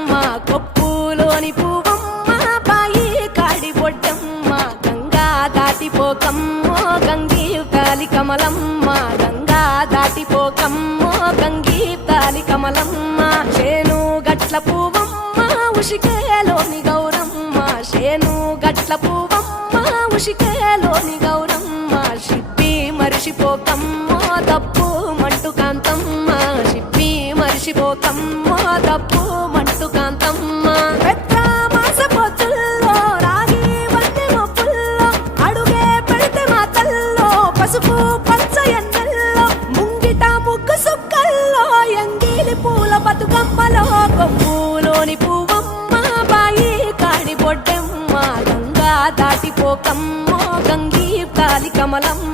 బతుకమ్మ కొప్పులోని పువ్వమ్మ బాయి కాడి బొడ్డమ్మ గంగా దాటిపోకమ్మో గంగీ తాలి కమలమ్మ గంగా దాటిపోకమ్మో గంగీ తాలి కమలమ్మ చేను గట్ల పువ్వమ్మ ఉషికేలోని గౌరమ్మ చేను గట్ల పువ్వమ్మ ఉషికేలోని గౌరమ్మ షిప్పి మరిషిపోకమ్మో తప్పు మంటు కాంతమ్మ షిప్పి మరిషిపోకమ్మో తప్పు మంటు కాంతమ్మ పెద్ద మాస పొత్తుల్లో రాగి వంటి మొప్పుల్లో అడుగే పెడితే మాతల్లో పసుపు పచ్చ ఎన్నెల్లో ముంగిట ముగ్గు సుక్కల్లో ఎంగిలి పూల బతుకమ్మలో కొమ్ములోని పువ్వమ్మ బాయి కాడి బొడ్డెమ్మ గంగా దాటిపోకమ్మో గంగీ తాలి కమలమ్మ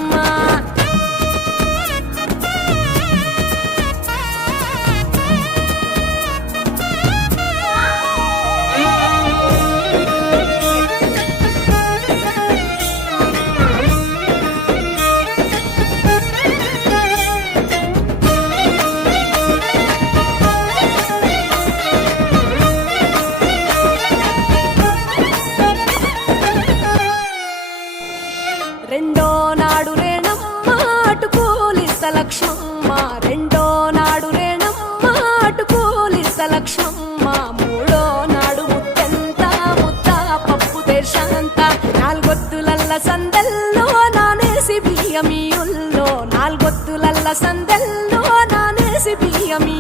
రెండో నాడు రేణమ్మ అటుకూలిస్త లక్ష్మమ్మ రెండో నాడు రేణమ్మ అటుకూలిస్త లక్ష్మమ్మ మూడో నాడు ముత్తెంత ముద్ద పప్పు దేశంత నాలుగొత్తులల్ల సందెల్లో నానేసి బియ్యమియుల్లో నాలుగొత్తులల్ల సందెల్లో నానేసి బియ్యమి